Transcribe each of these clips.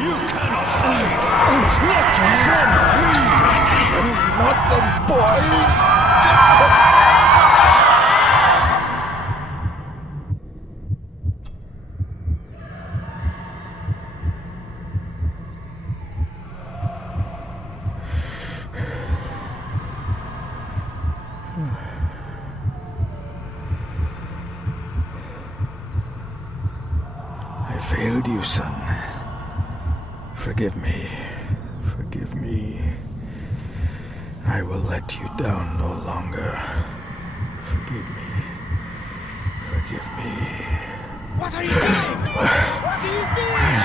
You cannot hide! Not from me! Not the boy! I failed you, son. Forgive me. Forgive me. I will let you down no longer. Forgive me. Forgive me. What are you doing? What are you doing?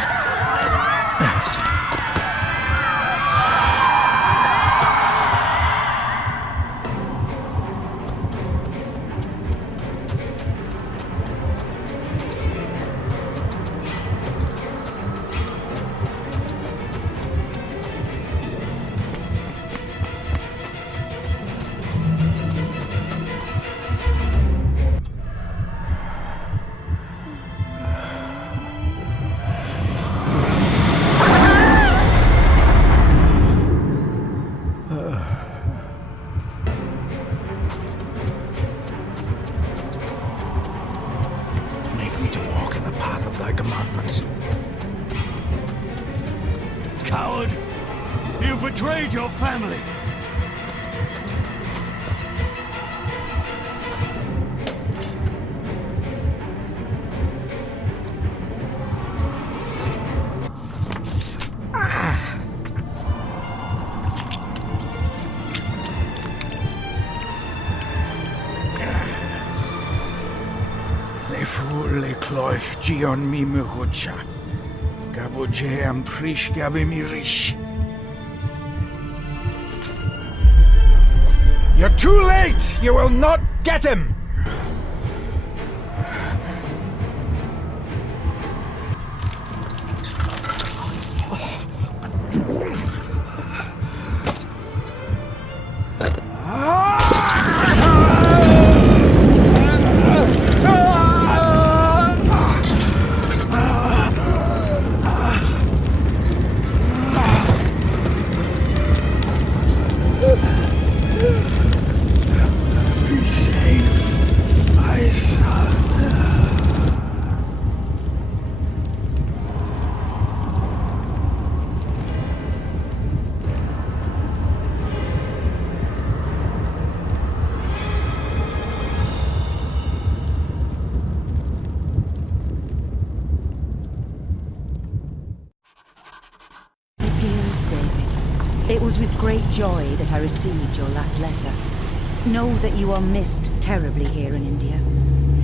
Make me to walk in the path of thy commandments. Coward! You betrayed your family! Le cloich gion mi muhucha. Gaboje am prish gabi mi rish. You're too late! You will not get him! Be safe, my son. Dearest David, it was with great joy that I received your last letter. Know that you are missed terribly here in India.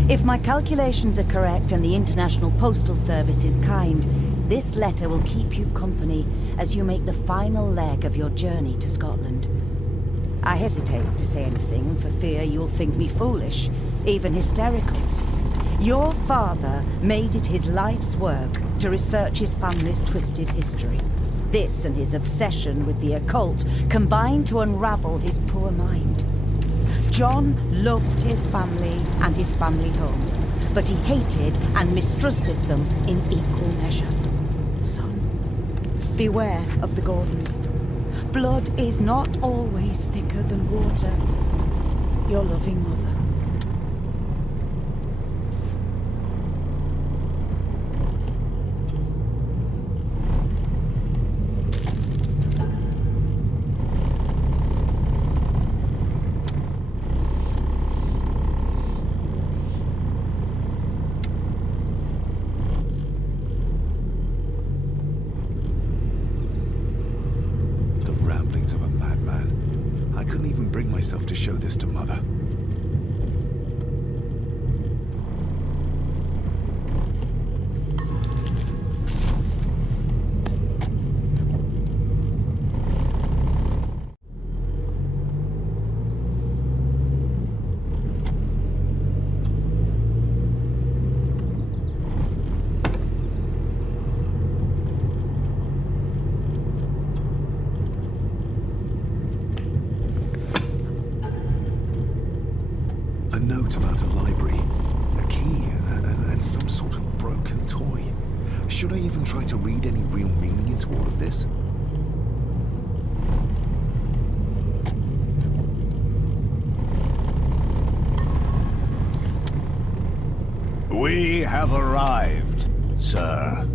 If my calculations are correct and the International Postal Service is kind, this letter will keep you company as you make the final leg of your journey to Scotland. I hesitate to say anything for fear you'll think me foolish, even hysterical. Your father made it his life's work to research his family's twisted history. This and his obsession with the occult combined to unravel his poor mind. John loved his family and his family home, but he hated and mistrusted them in equal measure. Son, beware of the Gordons. Blood is not always thicker than water. Your loving mother. Of a madman. I couldn't even bring myself to show this to Mother. Should I even try to read any real meaning into all of this? We have arrived, sir.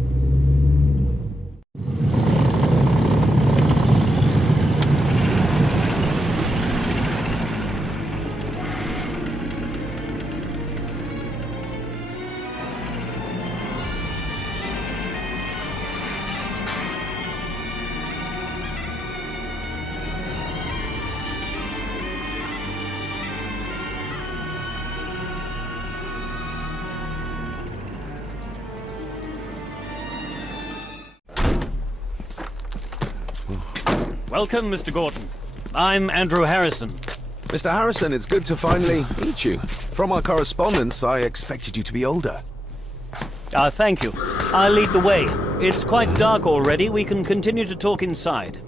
Welcome, Mr. Gordon. I'm Andrew Harrison. Mr. Harrison, it's good to finally meet you. From our correspondence, I expected you to be older. Thank you. I'll lead the way. It's quite dark already. We can continue to talk inside.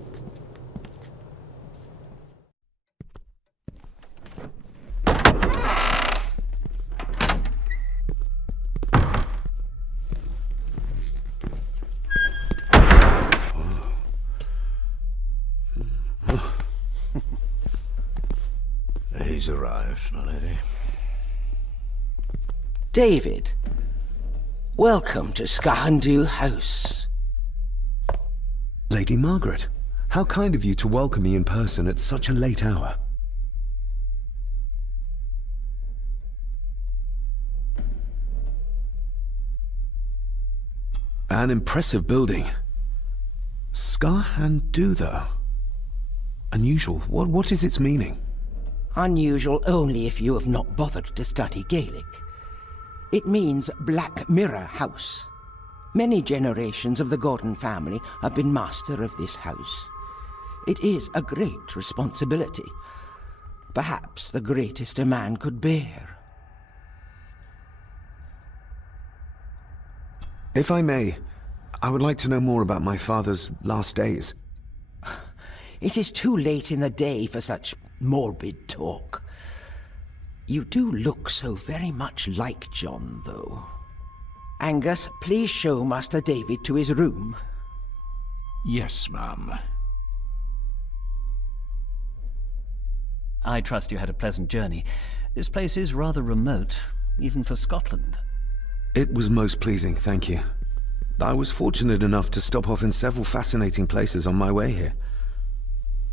He's arrived, my lady. David, welcome to Skahandu House. Lady Margaret, how kind of you to welcome me in person at such a late hour. An impressive building. Skahandu, though. Unusual. What is its meaning? Unusual only if you have not bothered to study Gaelic. It means Black Mirror House. Many generations of the Gordon family have been master of this house. It is a great responsibility. Perhaps the greatest a man could bear. If I may, I would like to know more about my father's last days. It is too late in the day for such morbid talk. You do look so very much like John, though. Angus, please show Master David to his room. Yes, ma'am. I trust you had a pleasant journey. This place is rather remote, even for Scotland. It was most pleasing, thank you. I was fortunate enough to stop off in several fascinating places on my way here.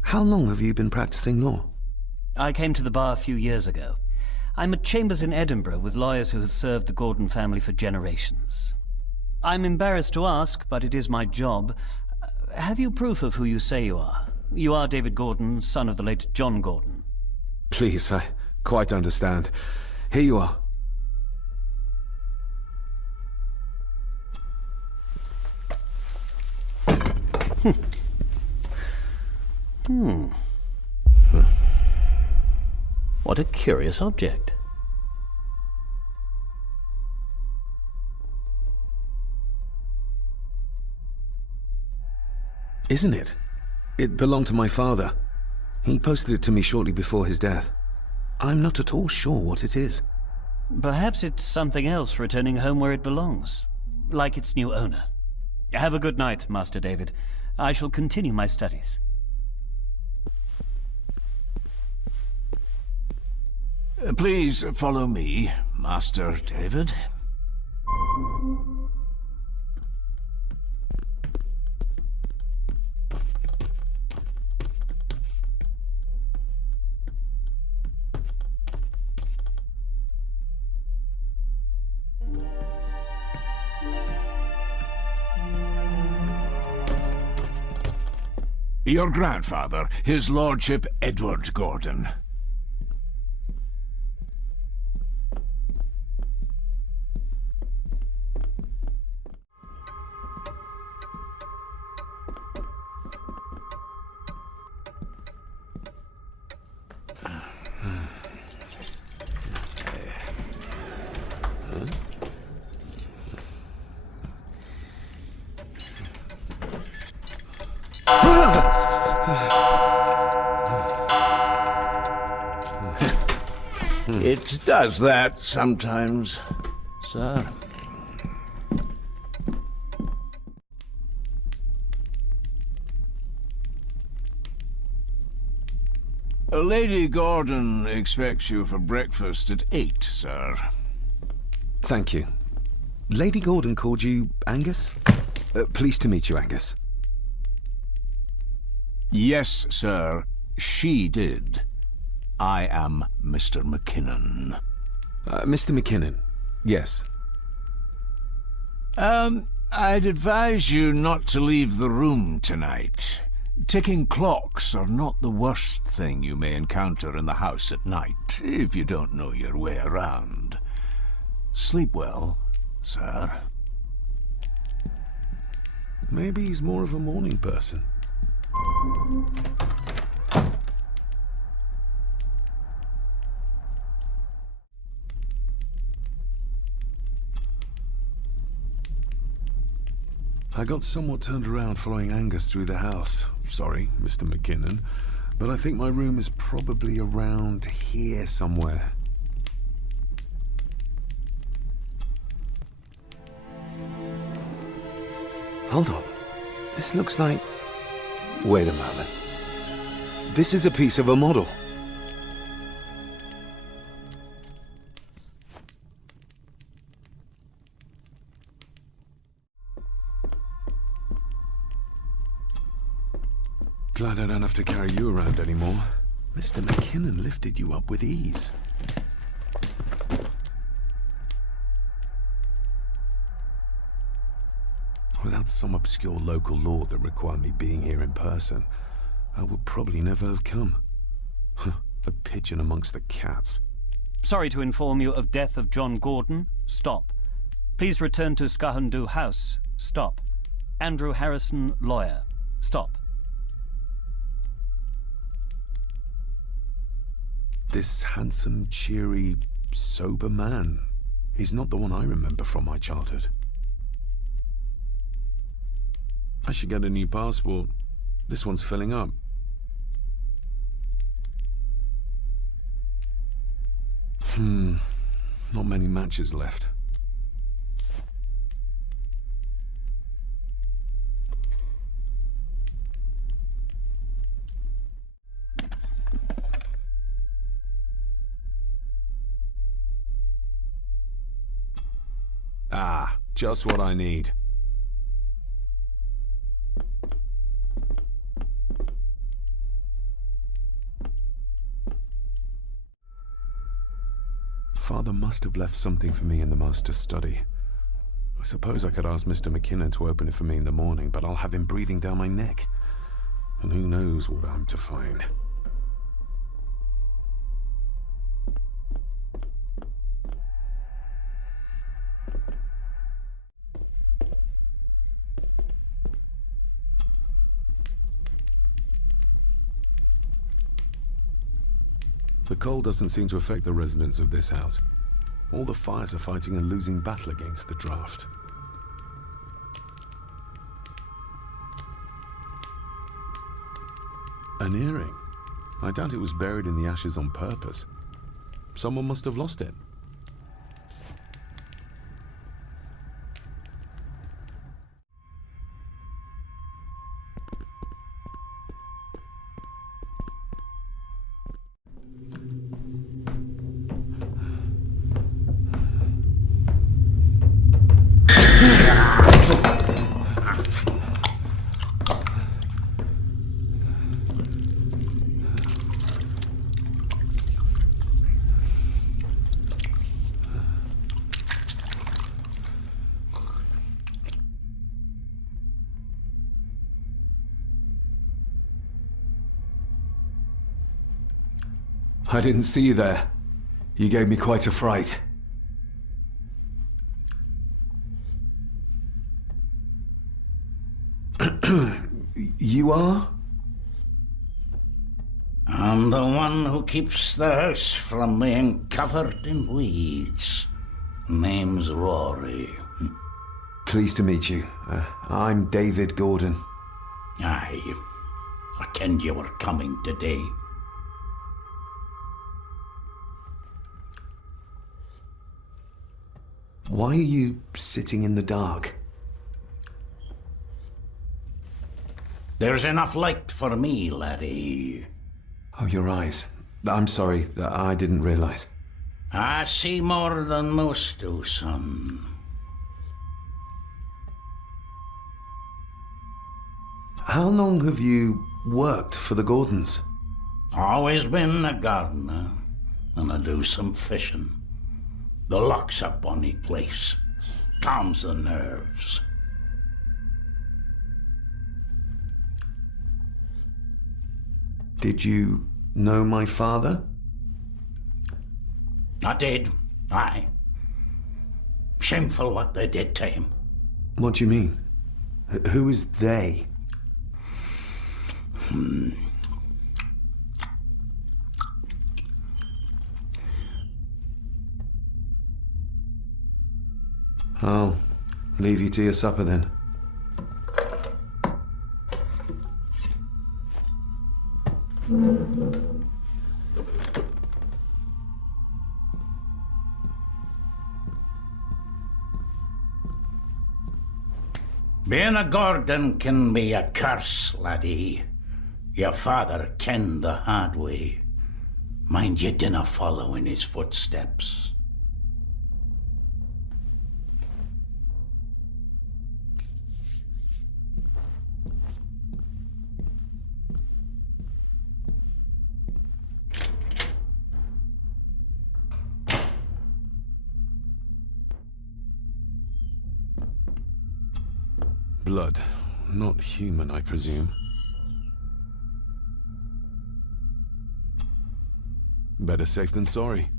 How long have you been practicing law? I came to the bar a few years ago. I'm at chambers in Edinburgh with lawyers who have served the Gordon family for generations. I'm embarrassed to ask, but it is my job. Have you proof of who you say you are? You are David Gordon, son of the late John Gordon. Please, I quite understand. Here you are. What a curious object. Isn't it? It belonged to my father. He posted it to me shortly before his death. I'm not at all sure what it is. Perhaps it's something else returning home where it belongs, like its new owner. Have a good night, Master David. I shall continue my studies. Please follow me, Master David. Your grandfather, his lordship Edward Gordon. It does that sometimes, sir. Lady Gordon expects you for breakfast at 8, sir. Thank you. Lady Gordon called you Angus? Pleased to meet you, Angus. Yes, sir. She did. I am Mr. McKinnon. Mr. McKinnon, yes. I'd advise you not to leave the room tonight. Ticking clocks are not the worst thing you may encounter in the house at night, if you don't know your way around. Sleep well, sir. Maybe he's more of a morning person. I got somewhat turned around following Angus through the house. Sorry, Mr. McKinnon, but I think my room is probably around here somewhere. Hold on. This looks like... Wait a moment. This is a piece of a model. Glad I don't have to carry you around anymore. Mr. McKinnon lifted you up with ease. Without some obscure local law that required me being here in person, I would probably never have come. A pigeon amongst the cats. Sorry to inform you of death of John Gordon. Stop. Please return to Skahandu House. Stop. Andrew Harrison, lawyer. Stop. This handsome, cheery, sober man. He's not the one I remember from my childhood. I should get a new passport. This one's filling up. Not many matches left. Ah, just what I need. Father must have left something for me in the master's study. I suppose I could ask Mr. McKinnon to open it for me in the morning, but I'll have him breathing down my neck. And who knows what I'm to find. The cold doesn't seem to affect the residents of this house. All the fires are fighting a losing battle against the draft. An earring. I doubt it was buried in the ashes on purpose. Someone must have lost it. I didn't see you there. You gave me quite a fright. You are? I'm the one who keeps the house from being covered in weeds. Name's Rory. Pleased to meet you. I'm David Gordon. Aye. I kenned you were coming today. Why are you sitting in the dark? There's enough light for me, laddie. Oh, your eyes. I'm sorry, I didn't realize. I see more than most do, son. How long have you worked for the Gordons? Always been a gardener, and I do some fishing. The lock's a bonny place. Calms the nerves. Did you know my father? I did, aye. Shameful what they did to him. What do you mean? Who is they? I'll leave you to your supper then. Being a Gordon can be a curse, laddie. Your father kenned the hard way. Mind you dinna follow in his footsteps. Blood. Not human, I presume. Better safe than sorry.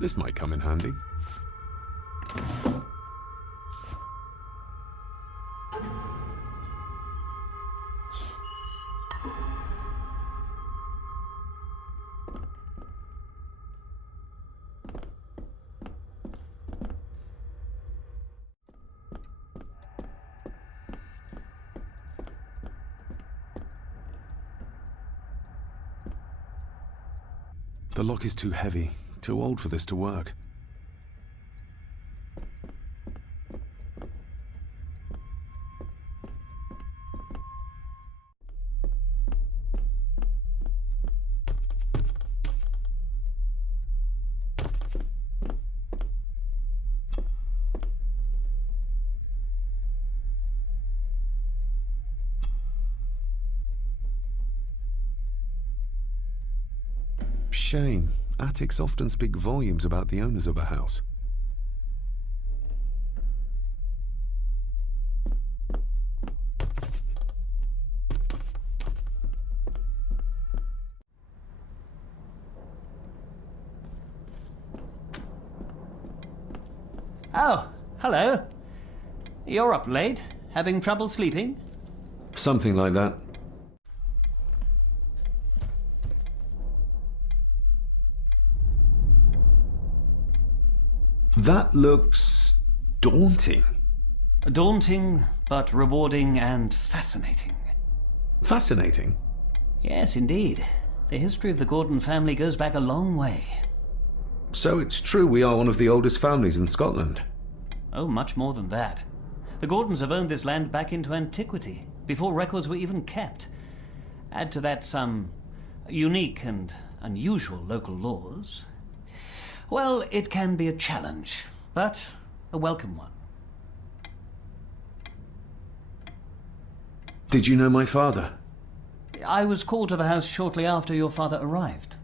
This might come in handy. The lock is too heavy. Too old for this to work. Shame. Attics often speak volumes about the owners of a house. Oh, hello. You're up late? Having trouble sleeping? Something like that. That looks daunting. Daunting, but rewarding and fascinating. Fascinating? Yes, indeed. The history of the Gordon family goes back a long way. So it's true we are one of the oldest families in Scotland. Oh, much more than that. The Gordons have owned this land back into antiquity, before records were even kept. Add to that some unique and unusual local laws. Well, it can be a challenge, but a welcome one. Did you know my father? I was called to the house shortly after your father arrived.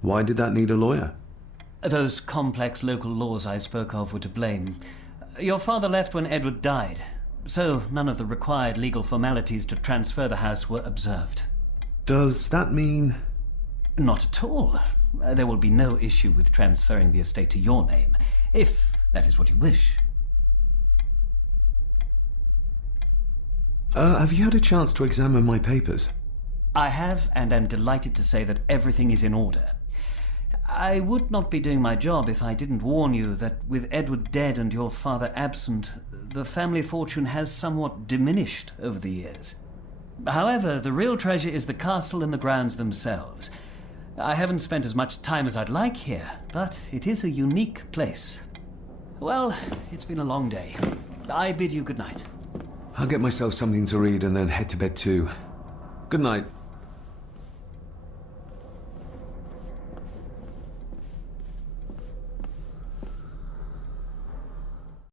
Why did that need a lawyer? Those complex local laws I spoke of were to blame. Your father left when Edward died, so none of the required legal formalities to transfer the house were observed. Does that mean... Not at all. There will be no issue with transferring the estate to your name, if that is what you wish. Have you had a chance to examine my papers? I have, and am delighted to say that everything is in order. I would not be doing my job if I didn't warn you that with Edward dead and your father absent, the family fortune has somewhat diminished over the years. However, the real treasure is the castle and the grounds themselves. I haven't spent as much time as I'd like here, but it is a unique place. Well, it's been a long day. I bid you good night. I'll get myself something to read and then head to bed too. Good night.